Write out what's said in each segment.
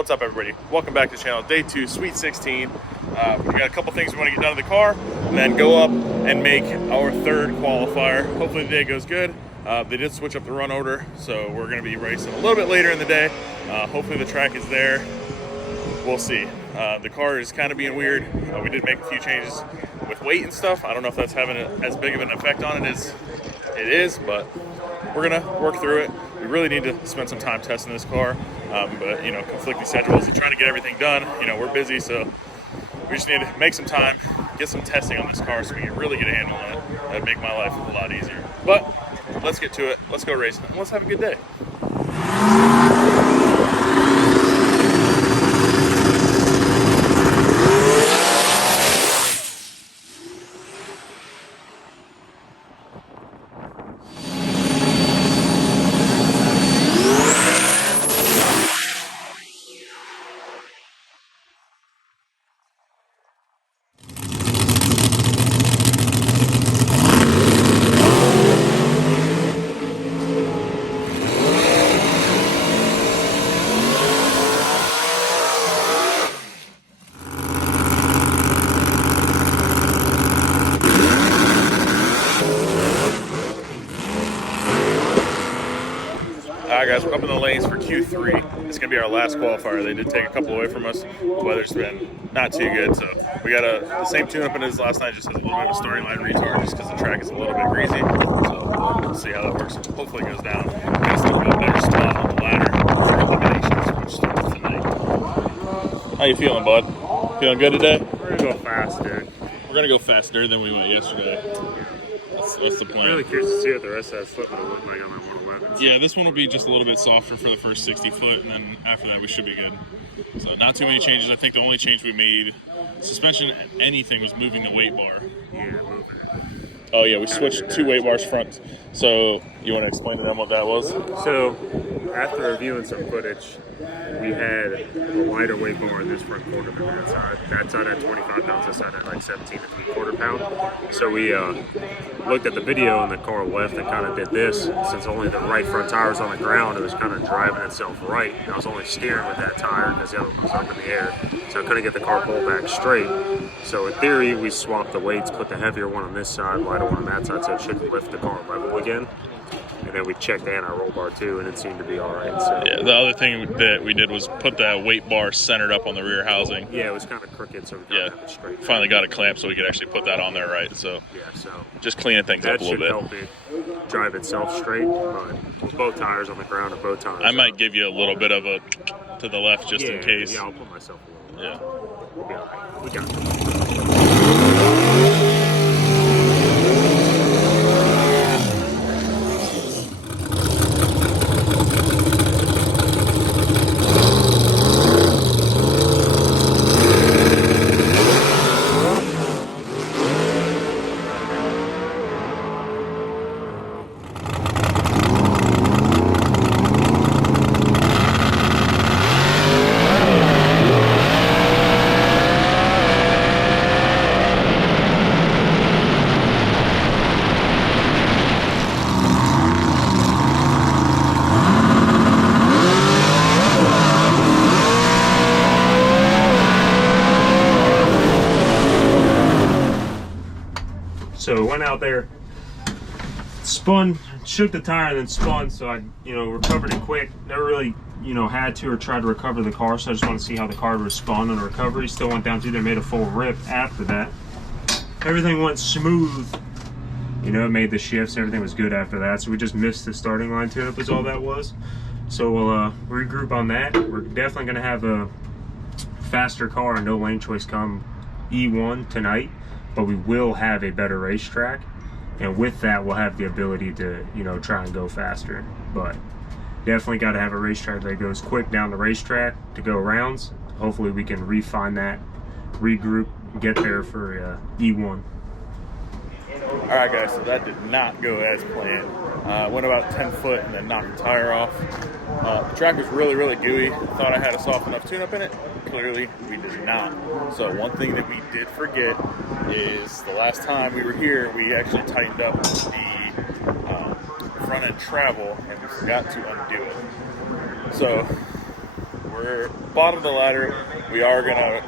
What's up, everybody? Welcome back to the channel. Day 2, Sweet 16. We got a couple things we want to get done to the car, and then go up and make our third qualifier. Hopefully the day goes good. They did switch up the run order, so we're going to be racing a little bit later in the day. Hopefully the track is there. We'll see. The car is kind of being weird. We did make a few changes with weight and stuff. I don't know if that's having as big of an effect on it as it is, but we're going to work through it. We really need to spend some time testing this car, but you know, conflicting schedules and trying to get everything done. You know, we're busy, so we just need to make some time, get some testing on this car so we can really get a handle on it. That'd make my life a lot easier. But let's get to it. Let's go racing, and let's have a good day. Alright guys, we're up in the lanes for Q3. It's going to be our last qualifier. They did take a couple away from us. The weather's been not too good, so we got the same tune-up as last night, just has a little bit of a starting line retard just because the track is a little bit greasy. So we'll see how that works. Hopefully it goes down. Get us a little bit better spot on the ladder for eliminations, which starts tonight. How you feeling, bud? Feeling good today? We're going to go fast, dude. We're going to go faster than we went yesterday. That's the plan. I'm really curious to see what the rest of that slip will look like on my 111. Yeah, this one will be just a little bit softer for the first 60 foot, and then after that we should be good. So not too many changes. I think the only change we made, suspension, anything, was moving the weight bar. Yeah, moving it. Oh yeah, we switched 2 weight bars front. So you want to explain to them what that was? So after reviewing some footage, we had a lighter weight bar in this front quarter than that side. That side had 25 pounds, this side had like 17 and 3/4 pound. So we looked at the video and the car left and kind of did this. Since only the right front tire was on the ground, it was kind of driving itself right. And I was only steering with that tire because the other one was up in the air. So I couldn't get the car pulled back straight. So in theory, we swapped the weights, put the heavier one on this side, lighter one on that side, so it should lift the car level again. And then we checked the anti-roll bar too, and it seemed to be all right. So yeah, the other thing that we did was put that weight bar centered up on the rear housing. yeah, it was kind of crooked, so we got it straight. Finally got a clamp so we could actually put that on there right. So yeah, so just cleaning things up a little bit. That should help it drive itself straight, but with both tires on the ground and both tires. I might give you a little bit of a to the left just in case. Yeah, I'll put myself a little bit. Yeah. We'll be all right. We got it. So went out there, spun, shook the tire, and then spun. So I, recovered it quick. Never really, had to or tried to recover the car. So I just want to see how the car would respond on the recovery. Still went down through there, made a full rip after that. Everything went smooth. It made the shifts. Everything was good after that. So we just missed the starting line tune-up is all that was. So we'll regroup on that. We're definitely going to have a faster car and no lane choice come E1 tonight. But we will have a better racetrack, and with that we'll have the ability to try and go faster. But definitely got to have a racetrack that goes quick down the racetrack to go rounds. Hopefully we can refine that, regroup, get there for E1. Alright guys, so that did not go as planned. Went about 10 foot and then knocked the tire off. The track was really, really gooey. Thought I had a soft enough tune-up in it. Clearly, we did not. So one thing that we did forget is the last time we were here, we actually tightened up the front end travel and we forgot to undo it. So we're we're bottom of the ladder. We are gonna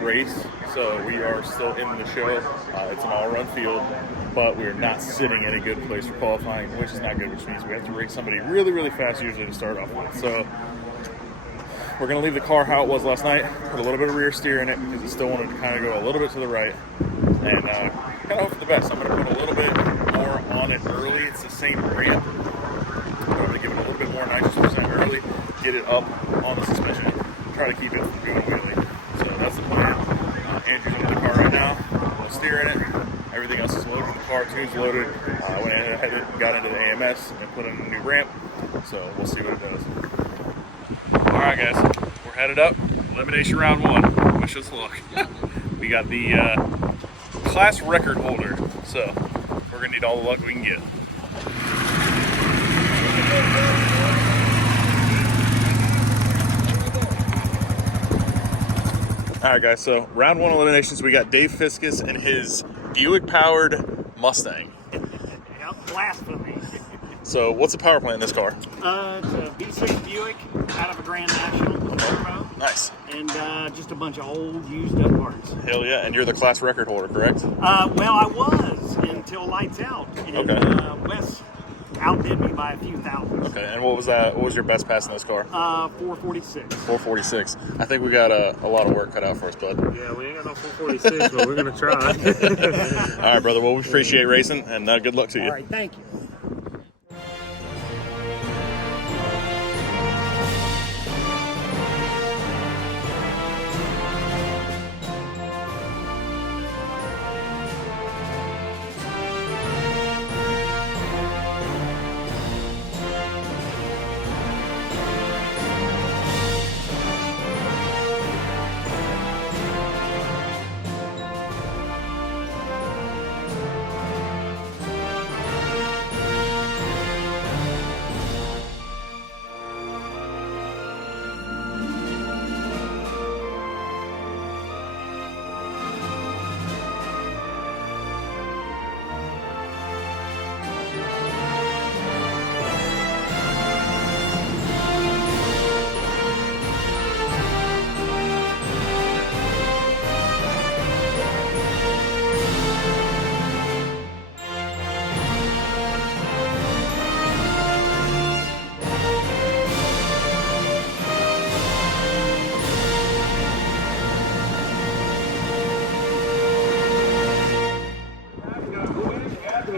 race, so we are still in the show. It's an all-run field, but we're not sitting in a good place for qualifying, which is not good, which means we have to race somebody really, really fast usually to start off with. So we're gonna leave the car how it was last night, put a little bit of rear steer in it because it still wanted to kind of go a little bit to the right, and kind of hope for the best. I'm gonna put a little bit more on it early. It's the same ramp. I'm gonna give it a little bit more nitrous % early, get it up on the suspension, try to keep it from going wheelie. So that's the plan. Andrew's under the car right now. We'll steer in it. Everything else is loaded. The car tune's loaded. I went ahead and got into the AMS and put in a new ramp. So we'll see what it does. All right, guys, we're headed up. Elimination round 1. Wish us luck. We got the class record holder, so we're gonna need all the luck we can get. All right, guys, so round 1 eliminations, we got Dave Fiskus and his Buick-powered Mustang. Yep, blasphemy. So what's the power plant in this car? It's a V6 Buick out of a Grand National turbo. Nice. And just a bunch of old used up parts. Hell yeah, and you're the class record holder, correct? Well, I was until lights out. And Okay. Wes outdid me by a few thousand. Okay, and what was that? What was your best pass in this car? 446. 446. I think we got a lot of work cut out for us, bud. Yeah, we ain't got no 446, but we're gonna try. All right, brother. Well, we appreciate racing, and good luck to you. All right, thank you.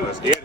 Let's get it.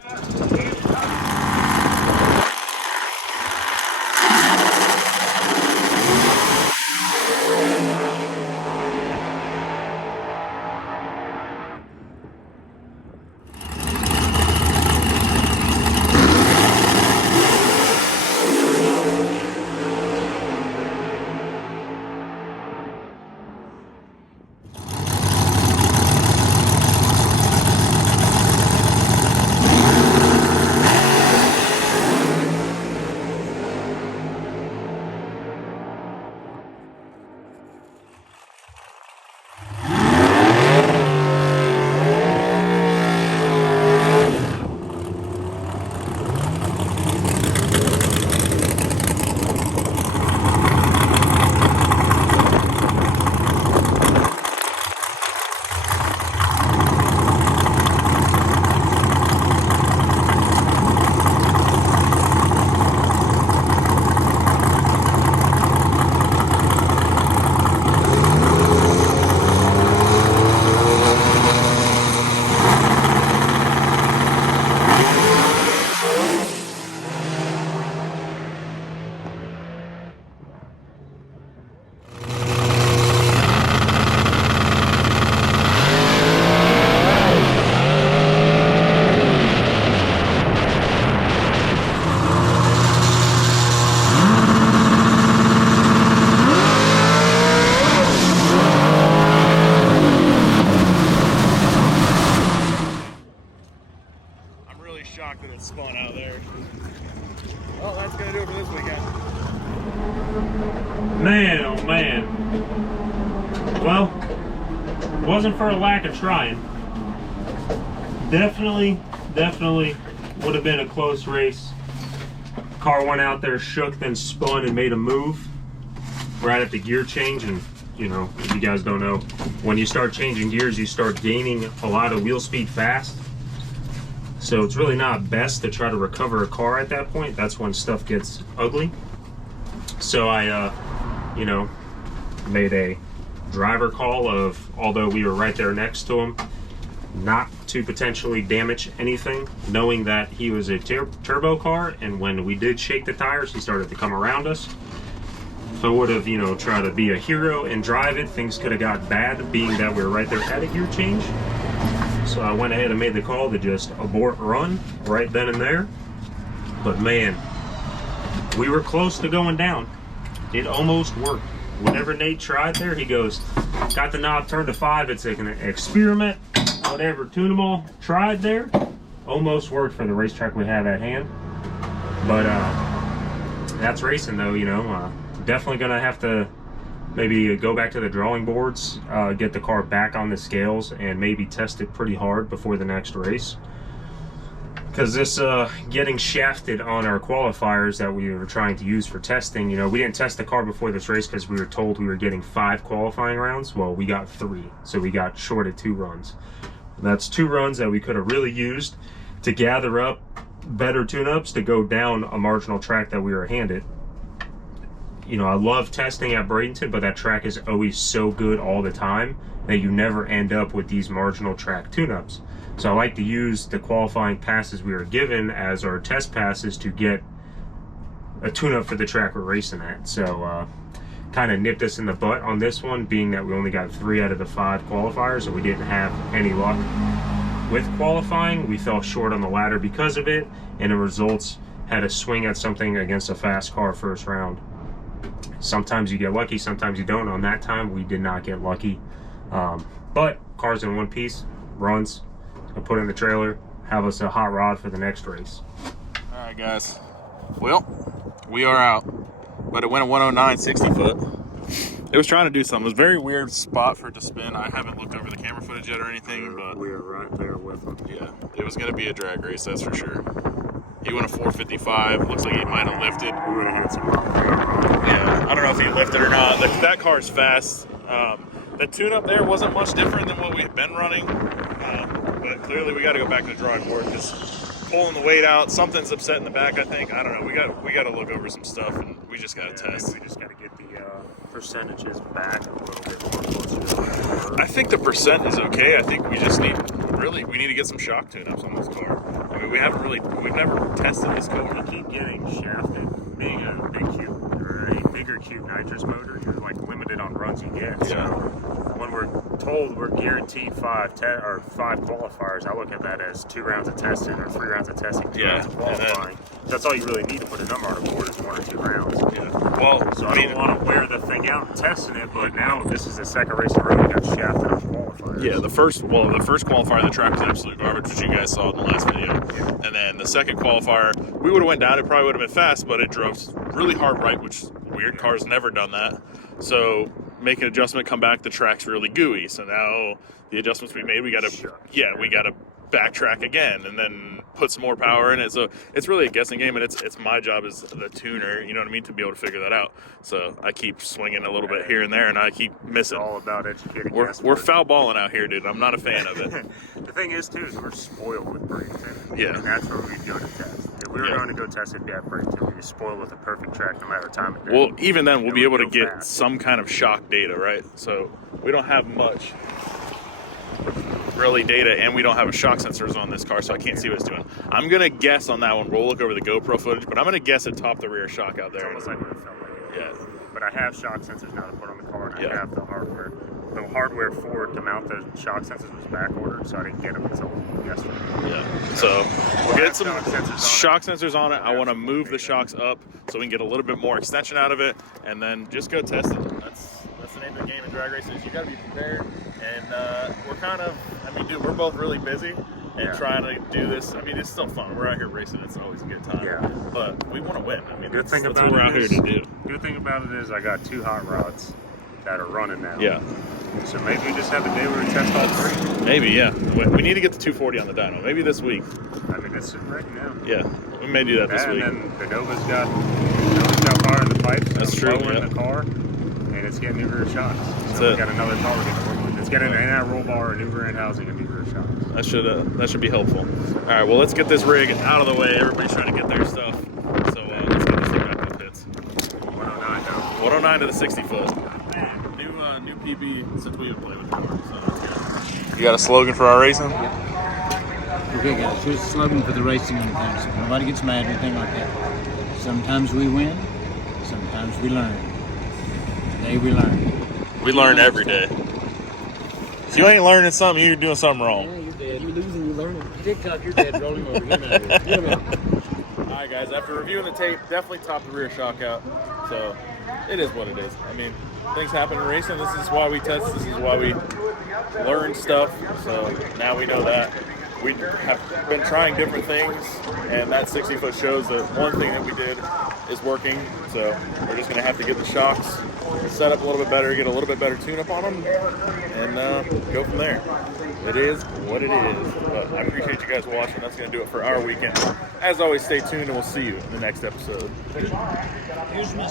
shocked that it spun out there. Well, that's going to do it for this weekend. Man, oh man. Well, wasn't for a lack of trying. Definitely would have been a close race. Car went out there, shook, then spun and made a move. right at the gear change, and you know, if you guys don't know, when you start changing gears, you start gaining a lot of wheel speed fast. So it's really not best to try to recover a car at that point. That's when stuff gets ugly. So I, you know, made a driver call of, although we were right there next to him, not to potentially damage anything, knowing that he was a turbo car, and when we did shake the tires, he started to come around us. If I would have, you know, tried to be a hero and drive it, things could have got bad, being that we were right there at a gear change. So I went ahead and made the call to just abort run right then and there. But man, we were close to going down. It almost worked. Whenever Nate tried there, he goes, got the knob turned to 5. It's like an experiment. Whatever TuneEmAll tried there, almost worked for the racetrack we have at hand. But that's racing though, you know. Definitely gonna have to maybe go back to the drawing boards, get the car back on the scales, and maybe test it pretty hard before the next race. Because this getting shafted on our qualifiers that we were trying to use for testing, you know, we didn't test the car before this race because we were told we were getting 5 qualifying rounds. Well, we got 3, so we got shorted 2 runs. And that's 2 runs that we could have really used to gather up better tune-ups to go down a marginal track that we were handed. You know, I love testing at Bradenton, but that track is always so good all the time that you never end up with these marginal track tune-ups. So I like to use the qualifying passes we were given as our test passes to get a tune-up for the track we're racing at. So kind of nipped us in the butt on this one, being that we only got 3 out of the 5 qualifiers, so we didn't have any luck with qualifying. We fell short on the ladder because of it, and the results had a swing at something against a fast car first round. Sometimes you get lucky, sometimes you don't. On that time, we did not get lucky. But cars in one piece, runs, and put in the trailer, have us a hot rod for the next race. All right, guys. Well, we are out, but it went at 109, 60 foot. It was trying to do something. It was a very weird spot for it to spin. I haven't looked over the camera footage yet or anything, but we were right there with them. Yeah, it was going to be a drag race, that's for sure. He went a 455. Looks like he might have lifted. We would have had some luck. Yeah, I don't know if he lifted or not. That car's fast. The tune-up there wasn't much different than what we've been running, but clearly we got to go back to the drawing board because pulling the weight out, something's upset in the back. I think, I don't know. We got to look over some stuff, and we just got to test. We just got to get the percentages back a little bit more closer to the I think the percent is okay. I think we just need to get some shock tune-ups on this car. I mean, we've never tested this car. You keep getting shafted. Being a big cube or a bigger cube nitrous motor, you're like limited on runs you get. Yeah. So when we're told we're guaranteed 5 qualifiers, I look at that as 2 rounds of testing or 3 rounds of testing, 2 rounds of qualifying. That's all you really need to put a number on the board is 1 or 2 rounds. Yeah. Well, so I don't want to wear the thing out and testing it, but now this is the second race in a row we got shafted on qualifiers. Yeah, the first qualifier, the track was absolute garbage, which you guys saw in the last video. Yeah. And then the second qualifier, we would have went down. It probably would have been fast, but it drove really hard right, which weird. Car's never done that. So make an adjustment, come back, the track's really gooey. So now the adjustments we made, we got to backtrack again and then put some more power in it. So it's really a guessing game, and it's my job as the tuner, you know what I mean, to be able to figure that out. So I keep swinging a little bit here and there, and I keep missing. It's all about educating. We're foul balling out here, dude. I'm not a fan of it. The thing is, too, is we're spoiled with Bradenton. Yeah. And that's where we'd go to test. If we were going to go test it at Bradenton, we'd be spoiled with a perfect track no matter time of day. Well, even then, we'll be able to get fast. some kind of shock data, right? So we don't have much really data, and we don't have a shock sensors on this car, so I can't see what it's doing. I'm gonna guess on that one. We'll look over the GoPro footage, but I'm gonna guess it topped the rear shock out there. It's almost like what it felt like. Yeah. But I have shock sensors now to put on the car, and I have the hardware. The hardware for it to mount the shock sensors was back ordered, so I didn't get them until yesterday. Yeah. So we'll get some shock sensors on it. I want to move the shocks up so we can get a little bit more extension out of it, and then just go test it. That's the name of the game in drag races. You got to be prepared, and we're kind of, I mean, dude, we're both really busy and trying to do this. I mean, it's still fun. We're out here racing. It's always a good time. Yeah. But we want to win. I mean, that's what we're out here to do. Good thing about it is I got 2 hot rods that are running now. Yeah. So maybe we just have a day where we test all 3. Maybe, yeah. We need to get to 240 on the dyno. Maybe this week. I mean, it's right now. Yeah, we may do that this week. And then the Nova's got fire in the pipes. That's true. In the car. Let's get new rear shocks. That's So we it. got another target to work with. Let's get an NR roll bar, a new rear end housing, and new rear shocks. That should be helpful. All right, well, let's get this rig out of the way. Everybody's trying to get their stuff. So let's get this thing back to the pits. 109 though. 109 to the 60 foot. New PB since we haven't played with the car. So that's good. You got a slogan for our racing? Okay, guys, here's the slogan for the racing and things. So nobody gets mad or anything like that. Sometimes we win, sometimes we learn. Today we learn. We learn every day. If you ain't learning something, you're doing something wrong. Yeah, you're dead. You're losing, you're learning. TikTok, you're dead. Rolling over. Get him out of here. Get him out. All right, guys, after reviewing the tape, definitely top the rear shock out. So it is what it is. I mean, things happen in racing. This is why we test. This is why we learn stuff. So now we know that. We have been trying different things, and that 60-foot shows that one thing that we did is working. So we're just going to have to get the shocks set up a little bit better, get a little bit better tune-up on them, and go from there. It is what it is. But I appreciate you guys watching. That's going to do it for our weekend. As always, stay tuned, and we'll see you in the next episode. Here's my